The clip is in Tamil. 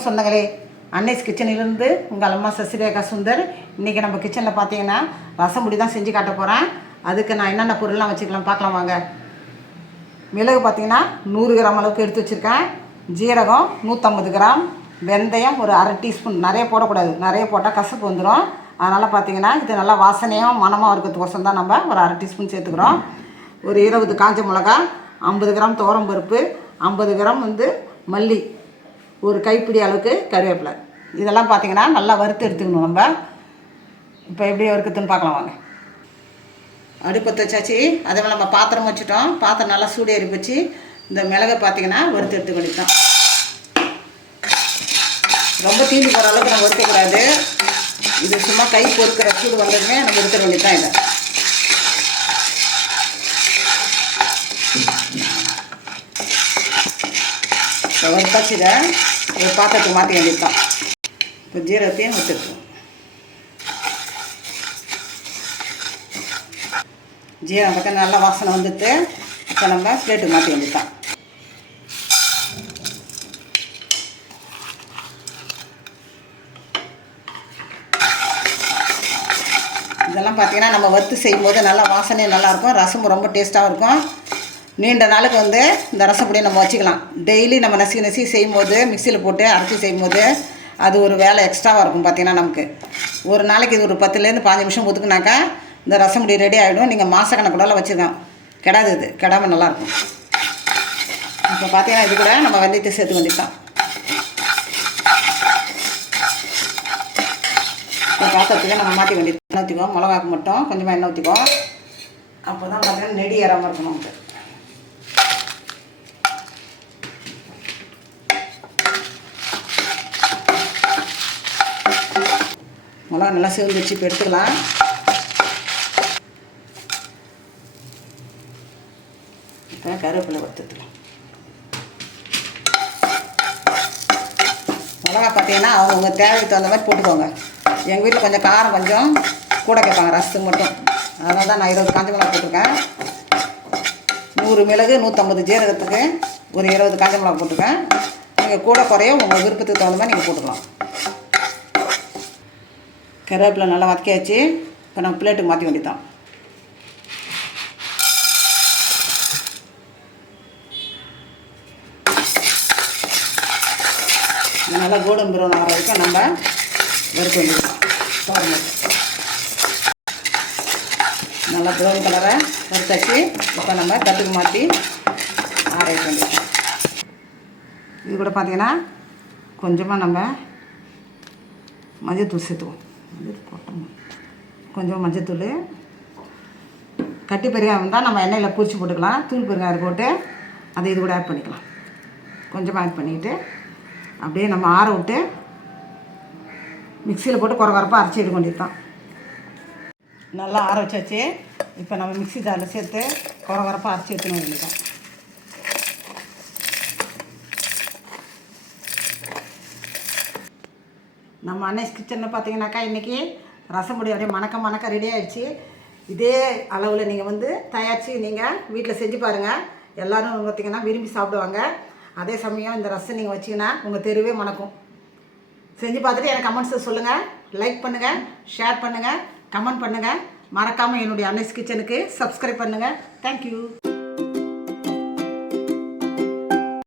வணக்கம் சொந்தங்களே, அன்னைஸ் கிச்சனிலிருந்து உங்கள் அம்மா சசிரேகா சுந்தர். இன்றைக்கி நம்ம கிச்சனில் பார்த்தீங்கன்னா ரசம் பொடி தான் செஞ்சு காட்ட போகிறேன். அதுக்கு நான் என்னென்ன பொருள்லாம் வச்சுக்கலாம் பார்க்கலாம் வாங்க. மிளகு பார்த்தீங்கன்னா 100 கிராம் அளவுக்கு எடுத்து வச்சுருக்கேன். ஜீரகம் 150 கிராம், வெந்தயம் ஒரு அரை டீஸ்பூன். நிறைய போடக்கூடாது, நிறைய போட்டால் கசப்பு வந்துடும். அதனால் பார்த்தீங்கன்னா இது நல்லா வாசனையாக மணமாக இருக்கிறதுக்கோசம் தான் நம்ம ஒரு அரை டீஸ்பூன் சேர்த்துக்கிறோம். ஒரு 20 காஞ்ச மிளகா, 50 கிராம் துவரம் பருப்பு, 50 கிராம் மல்லி, ஒரு கைப்பிடி அளவுக்கு கருவேப்பிலை. இதெல்லாம் பார்த்திங்கன்னா நல்லா வறுத்து எடுத்துக்கணும். நம்ம இப்போ எப்படி வறுக்குதுன்னு பார்க்கலாம் வாங்க. அடுப்பத்தை வச்சாச்சு. அதே மாதிரி நம்ம பாத்திரம் வச்சுட்டோம். பாத்திரம் நல்லா சூடு ஏறி வச்சு இந்த மிளகை பார்த்திங்கன்னா வறுத்து எடுத்து வேண்டியதான். ரொம்ப தீண்டி போகிற அளவுக்கு நம்ம வறுக்கக்கூடாது. இது சும்மா கை பொறுக்கிற சூடு வந்ததுமே நம்ம எடுத்துட வேண்டியதான். இதை வறுத்தாச்சு. இதை ஒரு பாத்திரத்துக்கு மாற்றி வேண்டியதுதான். இப்போ ஜீரகத்தையும் வச்சுருக்கோம். ஜீரகம் பக்கம் நல்லா வாசனை வந்துட்டு இப்போ நம்ம பிளேட்டுக்கு மாற்றி வேண்டியதுதான். இதெல்லாம் பார்த்திங்கன்னா நம்ம வறுத்து செய்யும்போது நல்லா வாசனையும் நல்லாயிருக்கும், ரசமும் ரொம்ப டேஸ்ட்டாகவும் இருக்கும். நீண்ட நாளுக்கு இந்த ரசம் பொடியை நம்ம வச்சுக்கலாம். டெய்லி நம்ம நசுக்கி செய்யும்போது மிக்சியில் போட்டு அரைச்சி செய்யும்போது அது ஒரு வேலை எக்ஸ்ட்ராவாக இருக்கும். பார்த்திங்கன்னா நமக்கு ஒரு நாளைக்கு இது ஒரு 10லேருந்து 15 நிமிஷம் ஒதுக்குனாக்கா இந்த ரசம் பொடி ரெடி ஆகிடும். நீங்கள் மாதக்கணக்கூட வச்சுருக்கோம், கெடாது. இது கெடாமல் நல்லாயிருக்கும். இப்போ பார்த்திங்கன்னா இது கூட நம்ம வெந்தயத்தை சேர்த்து வேண்டியதான். இப்போ பாத்திரத்துக்கு நம்ம மாற்றி வேண்டியது. எண்ணெய் ஊற்றிக்குவோம். மிளகாக்கு மட்டும் கொஞ்சமாக எண்ணெய் ஊற்றிக்குவோம். அப்போ தான் பார்த்திங்கன்னா நெடி ஏறாமல் இருக்கணும். நமக்கு மிளகா நல்லா சேர்ந்து வச்சு இப்போ எடுத்துக்கலாம். இப்போ கருவேப்பிலை வறுத்துக்கலாம். மிளகா பார்த்தீங்கன்னா அவங்கவுங்க தேவைக்கு தகுந்த மாதிரி போட்டுக்கோங்க. எங்கள் வீட்டில் கொஞ்சம் காரம் கொஞ்சம் கூட கேட்பாங்க ரசத்துக்கு மட்டும். அதனால தான் நான் 20 காஞ்ச மிளகா போட்டிருக்கேன். 100 மிளகு 150 ஜீரகத்துக்கு ஒரு 20 காஞ்ச மிளகா போட்டிருக்கேன். நீங்கள் கூட குறைய உங்கள் விருப்பத்துக்கு தகுந்த மாதிரி நீங்கள் போட்டுக்கலாம். கருவேப்பிலை நல்லா வதக்கியாச்சு. இப்போ நம்ம பிளேட்டுக்கு மாற்றி வேண்டியதான். நல்லா கோல்டன் ப்ரௌன் ஆகிற வரைக்கும் நம்ம வறுக்க வேண்டியதான். பாருங்கள், நல்லா ப்ரௌன் கலரை வறுத்தாச்சு. இப்போ நம்ம தட்டுக்கு மாற்றி ஆற வைக்க வேண்டியதான். இது கூட பார்த்திங்கன்னா கொஞ்சமாக நம்ம மஞ்சள்தூள் சேர்த்துவோம். கொஞ்சம் மஞ்சத்தூள், கட்டி பெருங்காயம் இருந்தால் நம்ம எண்ணெயில் பொரிச்சு போட்டுக்கலாம். தூள் பெருங்காயம் போட்டு அதை இது கூட ஆட் பண்ணிக்கலாம். கொஞ்சமாக ஆட் பண்ணிக்கிட்டு அப்படியே நம்ம ஆற விட்டு மிக்சியில் போட்டு குறப்பாக அரைச்சி எடுக்க வேண்டியது தான். நல்லா ஆற வச்சாச்சு. இப்போ நம்ம மிக்சி ஜாரில் சேர்த்து குறப்பாக அரைச்சி எடுத்துக்க வேண்டியதான். நம்ம அன்னைஸ் கிச்சனில் பார்த்தீங்கன்னாக்கா இன்றைக்கி ரசம் பொடி அப்படியே மணக்க ரெடி ஆகிடுச்சு. இதே அளவில் நீங்கள் தயாரித்து நீங்கள் வீட்டில் செஞ்சு பாருங்கள். எல்லோரும் பார்த்திங்கன்னா விரும்பி சாப்பிடுவாங்க. அதே சமயம் இந்த ரசம் நீங்கள் வச்சிங்கன்னா உங்கள் தெருவே மணக்கும். செஞ்சு பார்த்துட்டு எனக்கு கமெண்ட்ஸை சொல்லுங்கள். லைக் பண்ணுங்கள், ஷேர் பண்ணுங்கள், கமெண்ட் பண்ணுங்கள். மறக்காமல் என்னுடைய அன்னைஸ் கிச்சனுக்கு சப்ஸ்கிரைப் பண்ணுங்கள். தேங்க்யூ.